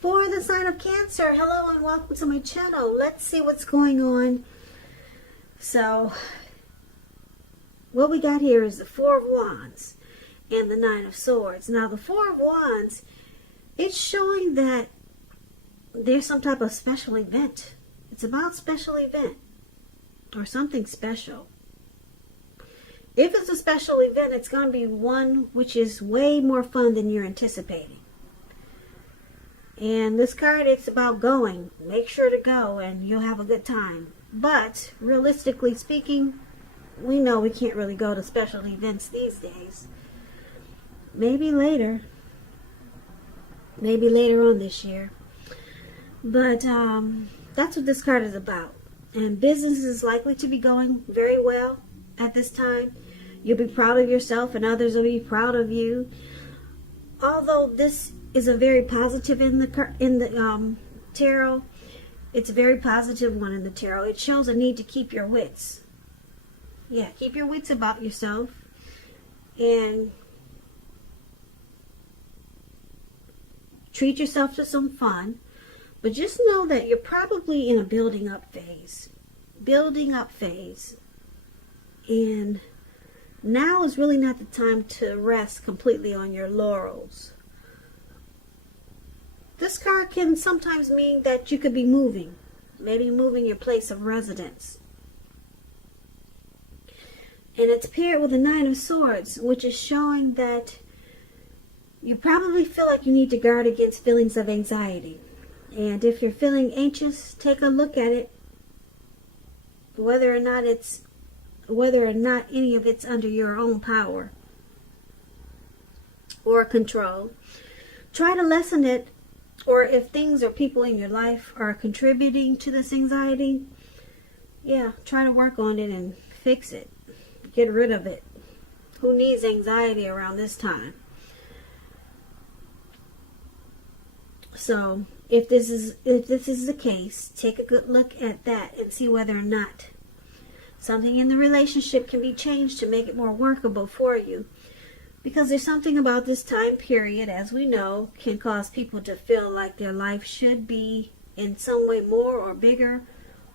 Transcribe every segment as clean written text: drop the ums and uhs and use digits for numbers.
For the sign of Cancer, hello and welcome to my channel. Let's see what's going on. So, what we got here is the Four of Wands and the Nine of Swords. Now, the Four of Wands, it's showing that there's some type of special event. It's about special event or something special. If it's a special event, it's going to be one which is way more fun than you're anticipating. And this card, it's about going. Make sure to go and you'll have a good time. But realistically speaking, we know we can't really go to special events these days. Maybe later. Maybe later on this year. But that's what this card is about. And business is likely to be going very well at this time. You'll be proud of yourself and others will be proud of you. Although this is a very positive in the tarot. It's a very positive one in the tarot. It shows a need to keep your wits. Yeah, keep your wits about yourself. And treat yourself to some fun. But just know that you're probably in a building up phase. Building up phase. And now is really not the time to rest completely on your laurels. This card can sometimes mean that you could be moving. Maybe moving your place of residence. And it's paired with the Nine of Swords, which is showing that you probably feel like you need to guard against feelings of anxiety. And if you're feeling anxious, take a look at it. Whether or not any of it's under your own power or control. Try to lessen it. Or if things or people in your life are contributing to this anxiety, yeah, try to work on it and fix it. Get rid of it. Who needs anxiety around this time? So, if this is the case, take a good look at that and see whether or not something in the relationship can be changed to make it more workable for you. Because there's something about this time period, as we know, can cause people to feel like their life should be in some way more or bigger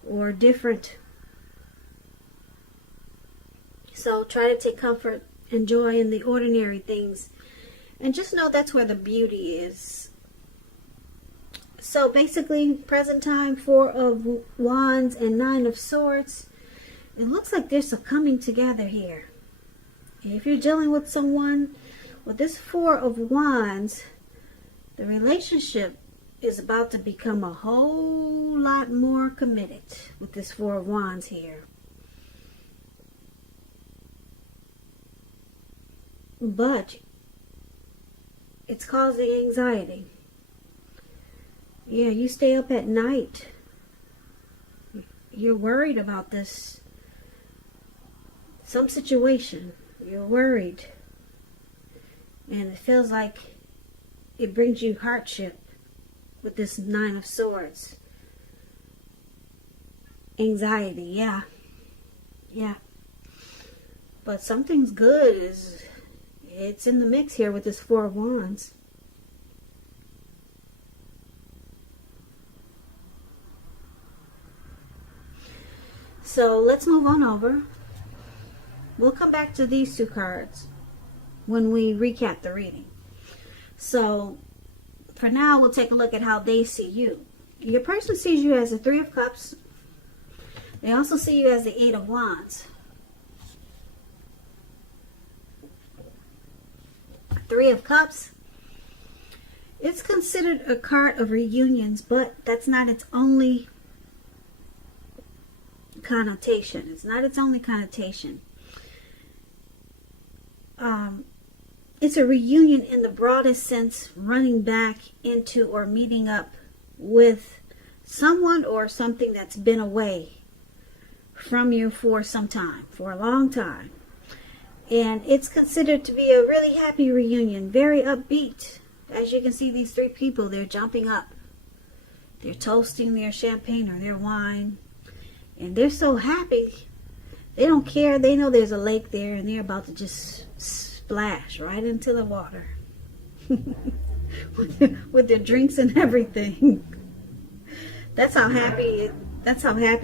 or different. So try to take comfort and joy in the ordinary things. And just know that's where the beauty is. So basically, present time, Four of Wands and Nine of Swords. It looks like there's a coming together here. If you're dealing with someone with this Four of Wands, the relationship is about to become a whole lot more committed with this Four of Wands here. But it's causing anxiety. Yeah, you stay up at night. You're worried about this. Some situation. You're worried. And it feels like it brings you hardship with this Nine of Swords. Anxiety, yeah. Yeah. But something's good. It's in the mix here with this Four of Wands. So let's move on over. We'll come back to these two cards when we recap the reading. So, for now, we'll take a look at how they see you. Your person sees you as the Three of Cups. They also see you as the Eight of Wands. Three of Cups. It's considered a card of reunions, but that's not its only connotation. It's not its only connotation. It's a reunion in the broadest sense, running back into or meeting up with someone or something that's been away from you for some time, for a long time. And it's considered to be a really happy reunion, very upbeat. As you can see, these three people, they're jumping up. They're toasting their champagne or their wine. And they're so happy. They don't care. They know there's a lake there and they're about to just splash right into the water. with their drinks and everything. That's how happy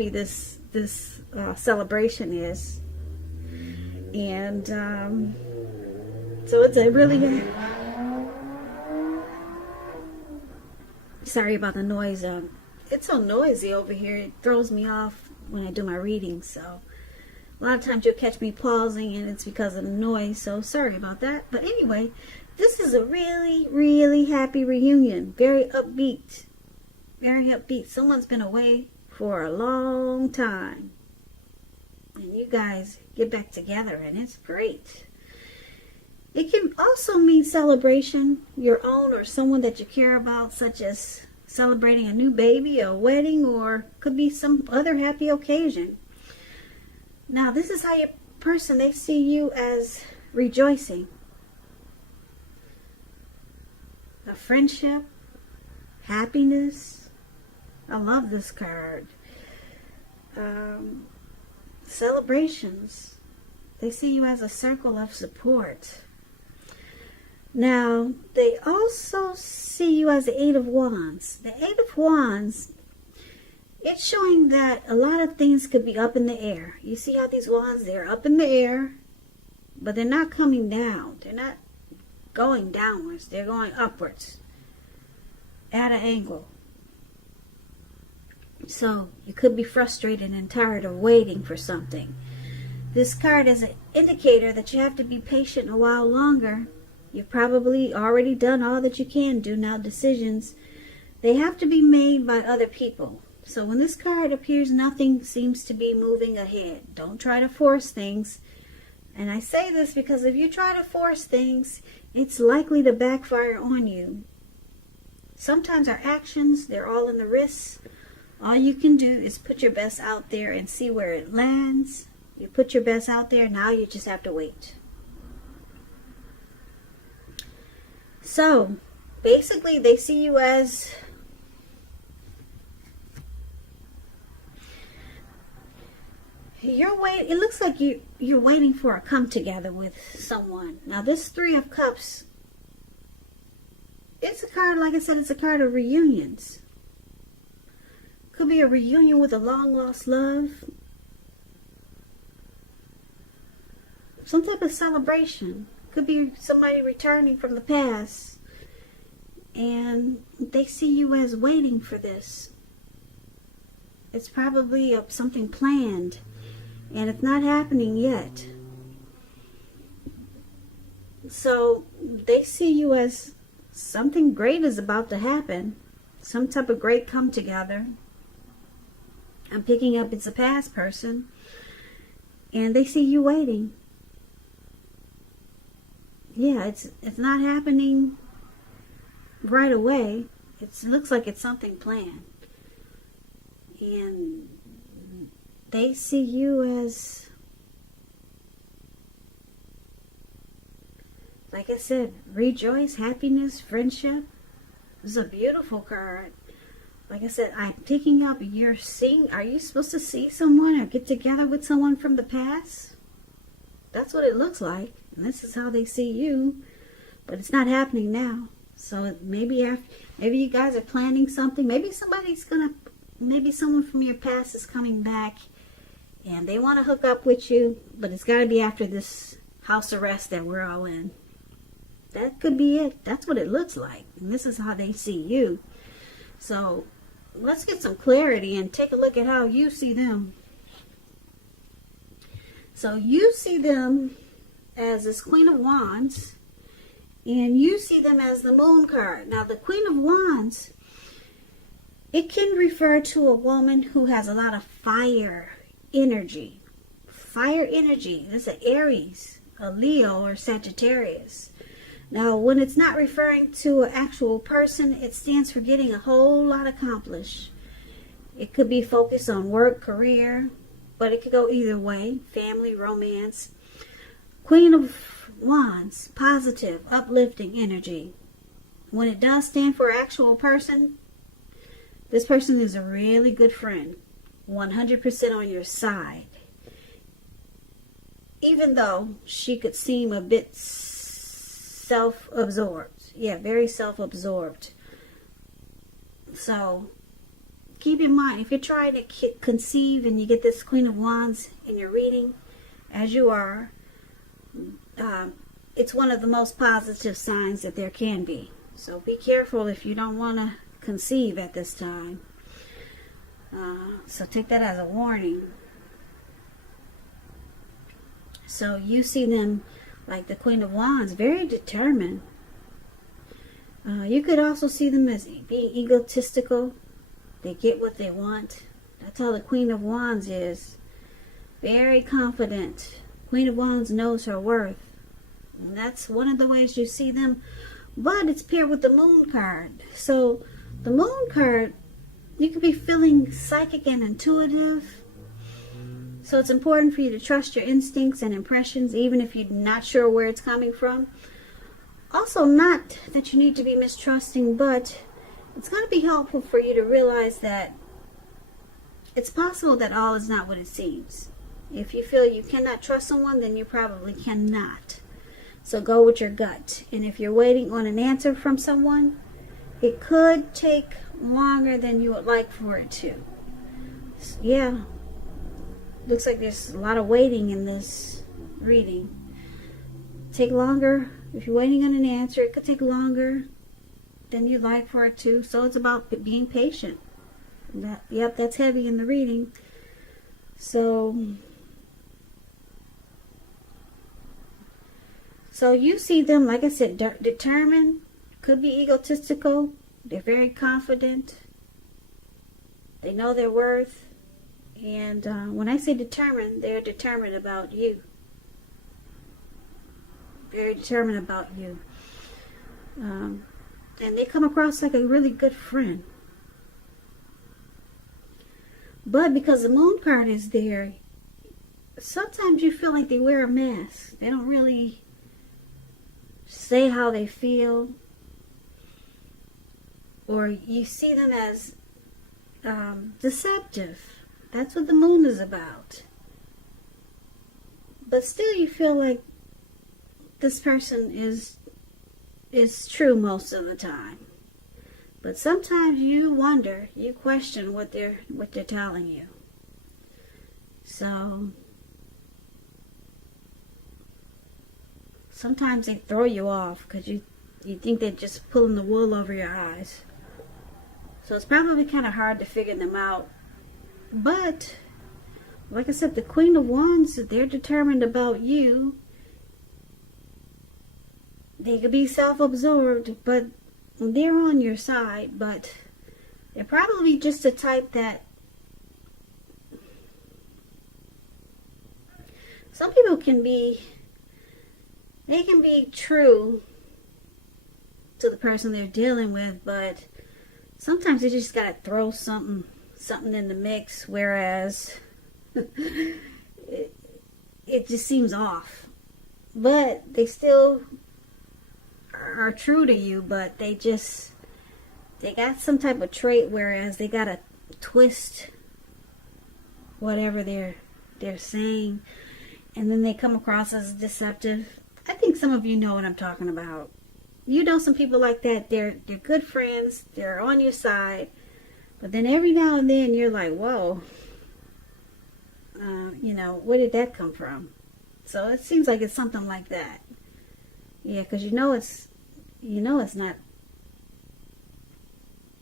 this celebration is. And so it's a really sorry about the noise. It's so noisy over here. It throws me off when I do my reading. So a lot of times you'll catch me pausing, and it's because of the noise. So sorry about that. But anyway, this is a really, really happy reunion. Very upbeat. Very upbeat. Someone's been away for a long time. And you guys get back together, and it's great. It can also mean celebration, your own or someone that you care about, such as celebrating a new baby, a wedding, or could be some other happy occasion. Now, this is how your person, they see you as rejoicing. A friendship, happiness. I love this card. Celebrations. They see you as a circle of support. Now, they also see you as the Eight of Wands. The Eight of Wands, it's showing that a lot of things could be up in the air. You see how these wands, they're up in the air, but they're not coming down. They're not going downwards. They're going upwards at an angle. So you could be frustrated and tired of waiting for something. This card is an indicator that you have to be patient a while longer. You've probably already done all that you can do. Now decisions, they have to be made by other people. So when this card appears, nothing seems to be moving ahead. Don't try to force things. And I say this because if you try to force things, it's likely to backfire on you. Sometimes our actions, they're all in the wrists. All you can do is put your best out there and see where it lands. You put your best out there, now you just have to wait. So, basically, they see you as it looks like you're waiting for a come together with someone. Now, this Three of Cups, it's a card, like I said, it's a card of reunions. Could be a reunion with a long lost love. Some type of celebration. Could be somebody returning from the past. And they see you as waiting for this. It's probably something planned. And it's not happening yet. So they see you as something great is about to happen. Some type of great come together. I'm picking up it's a past person. And they see you waiting. Yeah, it's not happening right away. It looks like it's something planned. And they see you as, like I said, rejoice, happiness, friendship. This is a beautiful card. Like I said, I'm picking up, are you supposed to see someone or get together with someone from the past? That's what it looks like. And this is how they see you. But it's not happening now. So maybe you guys are planning something. Maybe someone from your past is coming back and they want to hook up with you. But it's got to be after this house arrest that we're all in. That could be it. That's what it looks like. And this is how they see you. So let's get some clarity and take a look at how you see them. So you see them as this Queen of Wands, and you see them as the Moon card. Now, the Queen of Wands, it can refer to a woman who has a lot of fire energy. Fire energy. This is an Aries, a Leo, or Sagittarius. Now, when it's not referring to an actual person, it stands for getting a whole lot accomplished. It could be focused on work, career, but it could go either way. Family, romance. Queen of Wands, positive, uplifting energy. When it does stand for an actual person, this person is a really good friend. 100% on your side. Even though she could seem a bit self-absorbed. Yeah, very self-absorbed. So keep in mind, if you're trying to conceive and you get this Queen of Wands in your reading, as you are, it's one of the most positive signs that there can be. So be careful if you don't want to conceive at this time. So take that as a warning. So you see them, like the Queen of Wands, very determined. You could also see them as being egotistical. They get what they want. That's how the Queen of Wands is. Very confident. Queen of Wands knows her worth. And that's one of the ways you see them. But it's paired with the Moon card. So the Moon card, you could be feeling psychic and intuitive. So it's important for you to trust your instincts and impressions, even if you're not sure where it's coming from. Also, not that you need to be mistrusting, but it's going to be helpful for you to realize that it's possible that all is not what it seems. If you feel you cannot trust someone, then you probably cannot. So go with your gut. And if you're waiting on an answer from someone, it could take longer than you would like for it to. Yeah. Looks like there's a lot of waiting in this reading. Take longer. If you're waiting on an answer, it could take longer than you'd like for it to. So it's about being patient. Yep, that's heavy in the reading. So you see them, like I said, determined. Could be egotistical. They're very confident. They know their worth. And when I say determined, they're determined about you. Very determined about you. And they come across like a really good friend. But because the Moon card is there, sometimes you feel like they wear a mask. They don't really say how they feel. Or you see them as deceptive. That's what the Moon is about. But still you feel like this person is true most of the time. But sometimes you wonder, you question what they're telling you. So sometimes they throw you off because you think they're just pulling the wool over your eyes. So it's probably kind of hard to figure them out. But like I said, the Queen of Wands, they're determined about you. They could be self-absorbed, but they're on your side. But they're probably just the type that some people can be true to the person they're dealing with, but sometimes they just gotta throw something in the mix, whereas it just seems off. But they still are true to you, but they got some type of trait, whereas they gotta twist whatever they're saying, and then they come across as deceptive. I think some of you know what I'm talking about. You know some people like that. They're good friends, they're on your side, but then every now and then you're like, whoa, where did that come from? So it seems like it's something like that. Yeah, because it's not,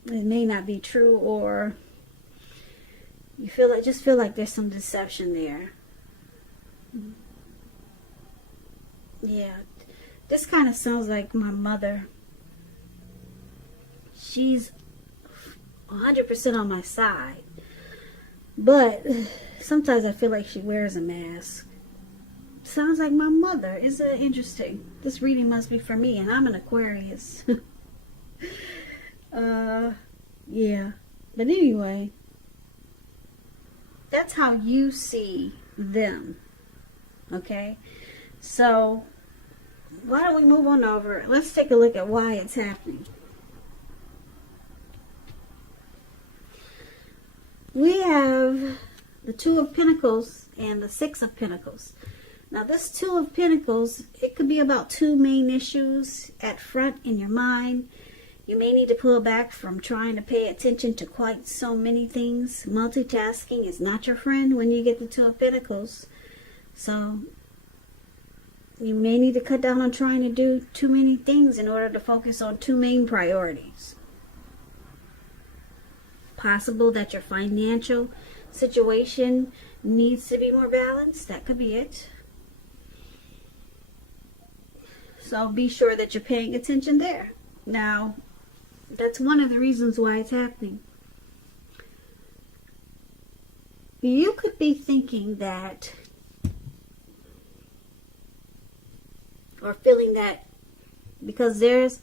it may not be true, or you feel like there's some deception there. Yeah, this kind of sounds like my mother. She's 100% on my side, but sometimes I feel like she wears a mask. Sounds like my mother. Isn't it interesting? This reading must be for me, and I'm an Aquarius. Yeah. But anyway, that's how you see them. Okay? So, why don't we move on over? Let's take a look at why it's happening. We have the Two of Pentacles and the Six of Pentacles. Now this Two of Pentacles, it could be about two main issues at front in your mind. You may need to pull back from trying to pay attention to quite so many things. Multitasking is not your friend when you get the Two of Pentacles. So you may need to cut down on trying to do too many things in order to focus on two main priorities. Possible that your financial situation needs to be more balanced. That could be it. So be sure that you're paying attention there. Now, that's one of the reasons why it's happening. You could be thinking that, or feeling that, because there's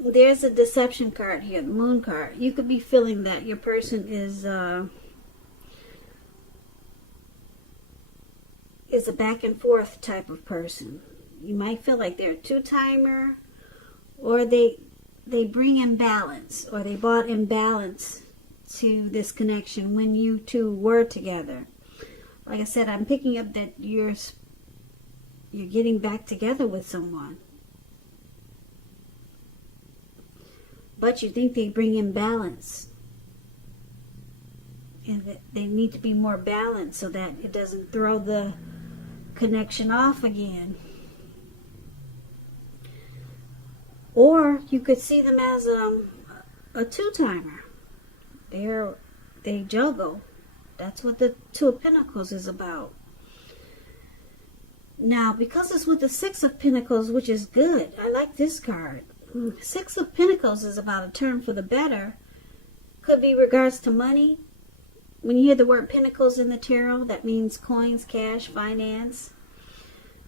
a deception card here, the Moon card. You could be feeling that your person is a back and forth type of person. You might feel like they're a two-timer, or they bring imbalance, or they brought imbalance to this connection when you two were together. Like I said, I'm picking up that you're getting back together with someone, but you think they bring imbalance, and that they need to be more balanced so that it doesn't throw the connection off again. Or you could see them as a two-timer. They juggle. That's what the Two of Pentacles is about. Now, because it's with the Six of Pentacles, which is good, I like this card. Six of Pentacles is about a turn for the better. Could be regards to money. When you hear the word Pentacles in the tarot, that means coins, cash, finance.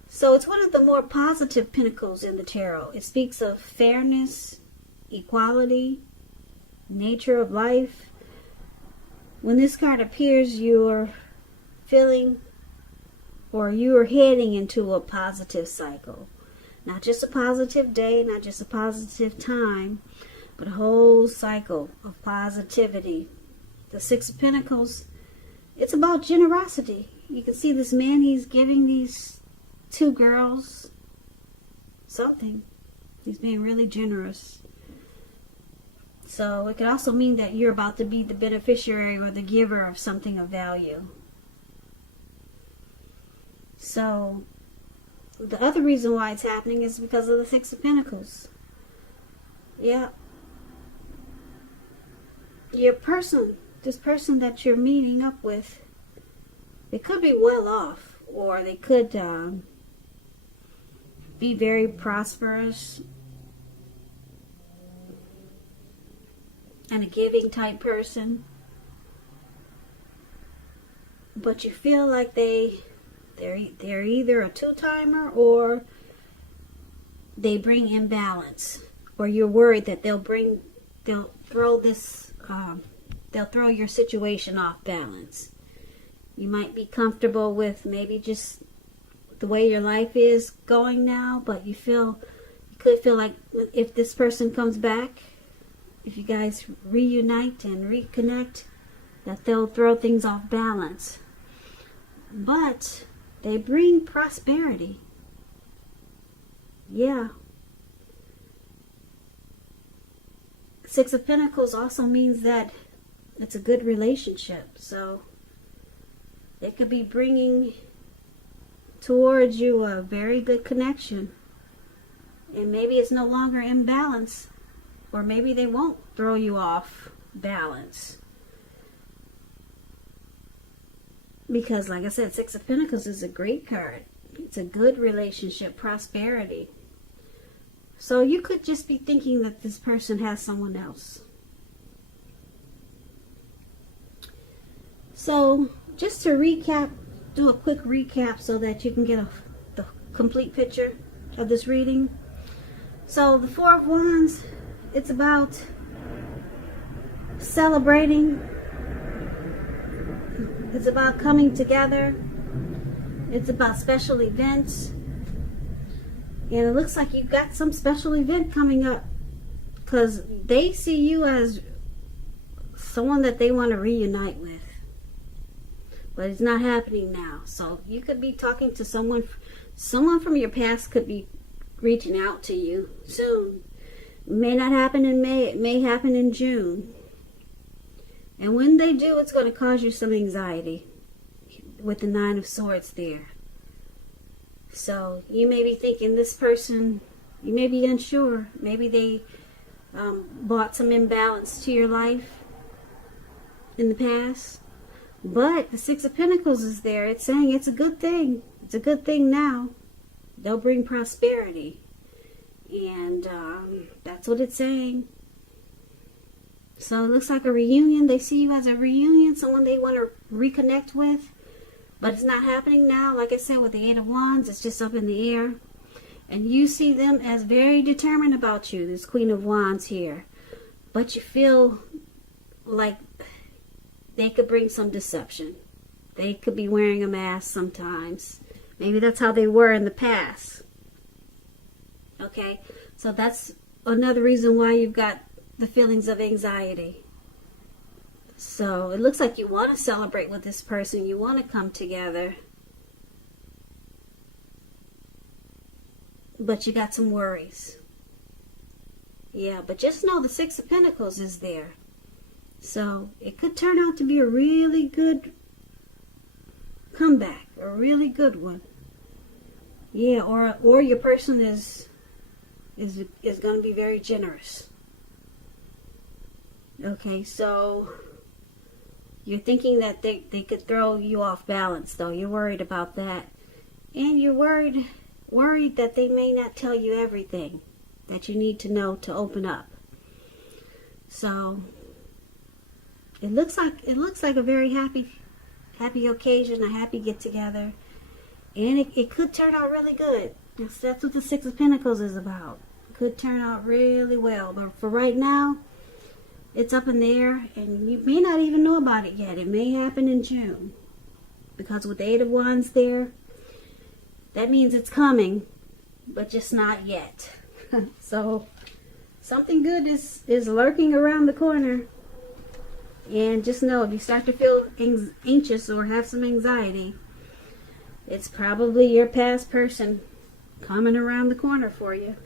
So it's one of the more positive Pentacles in the tarot. It speaks of fairness, equality, nature of life. When this card appears, you're feeling, or you are heading into a positive cycle. Not just a positive day, not just a positive time, but a whole cycle of positivity. The Six of Pentacles, it's about generosity. You can see this man, he's giving these two girls something. He's being really generous. So it could also mean that you're about to be the beneficiary or the giver of something of value. So the other reason why it's happening is because of the Six of Pentacles. Yeah. Your person, this person that you're meeting up with, they could be well off, or they could be very prosperous and a giving type person. But you feel like they're either a two-timer or they bring imbalance, or you're worried that they'll throw your situation off balance. You might be comfortable with maybe just the way your life is going now, but you could feel like if this person comes back, if you guys reunite and reconnect, that they'll throw things off balance. But they bring prosperity. Yeah. Six of Pentacles also means that it's a good relationship. So it could be bringing towards you a very good connection. And maybe it's no longer in balance. Or maybe they won't throw you off balance. Because, like I said, Six of Pentacles is a great card. It's a good relationship, prosperity. So you could just be thinking that this person has someone else. So, just to recap, do a quick recap so that you can get the complete picture of this reading. So, the Four of Wands, it's about celebrating. It's about coming together. It's about special events. And it looks like you've got some special event coming up, because they see you as someone that they want to reunite with. but it's not happening now. So you could be talking to someone from your past could be reaching out to you soon. It may not happen in May, it may happen in June. And when they do, it's going to cause you some anxiety with the Nine of Swords there. So you may be thinking this person, you may be unsure. Maybe they brought some imbalance to your life in the past. But the Six of Pentacles is there. It's saying it's a good thing. It's a good thing now. They'll bring prosperity. And that's what it's saying. So it looks like a reunion. They see you as a reunion, someone they want to reconnect with. But it's not happening now. Like I said, with the Eight of Wands, it's just up in the air. And you see them as very determined about you, this Queen of Wands here. But you feel like they could bring some deception. They could be wearing a mask sometimes. Maybe that's how they were in the past. Okay? So that's another reason why you've got the feelings of anxiety. So it looks like you want to celebrate with this person. You want to come together. But you got some worries. Yeah, but just know the Six of Pentacles is there. So it could turn out to be a really good comeback. A really good one. Yeah, or your person is going to be very generous. Okay, so you're thinking that they could throw you off balance, though. You're worried about that. And you're worried that they may not tell you everything that you need to know to open up. So it looks like a very happy occasion, a happy get together. And it could turn out really good. That's what the Six of Pentacles is about. It could turn out really well. But for right now, it's up in the air, and you may not even know about it yet. It may happen in June. Because with the Eight of Wands there, that means it's coming, but just not yet. So, something good is lurking around the corner. And just know, if you start to feel anxious or have some anxiety, it's probably your past person coming around the corner for you.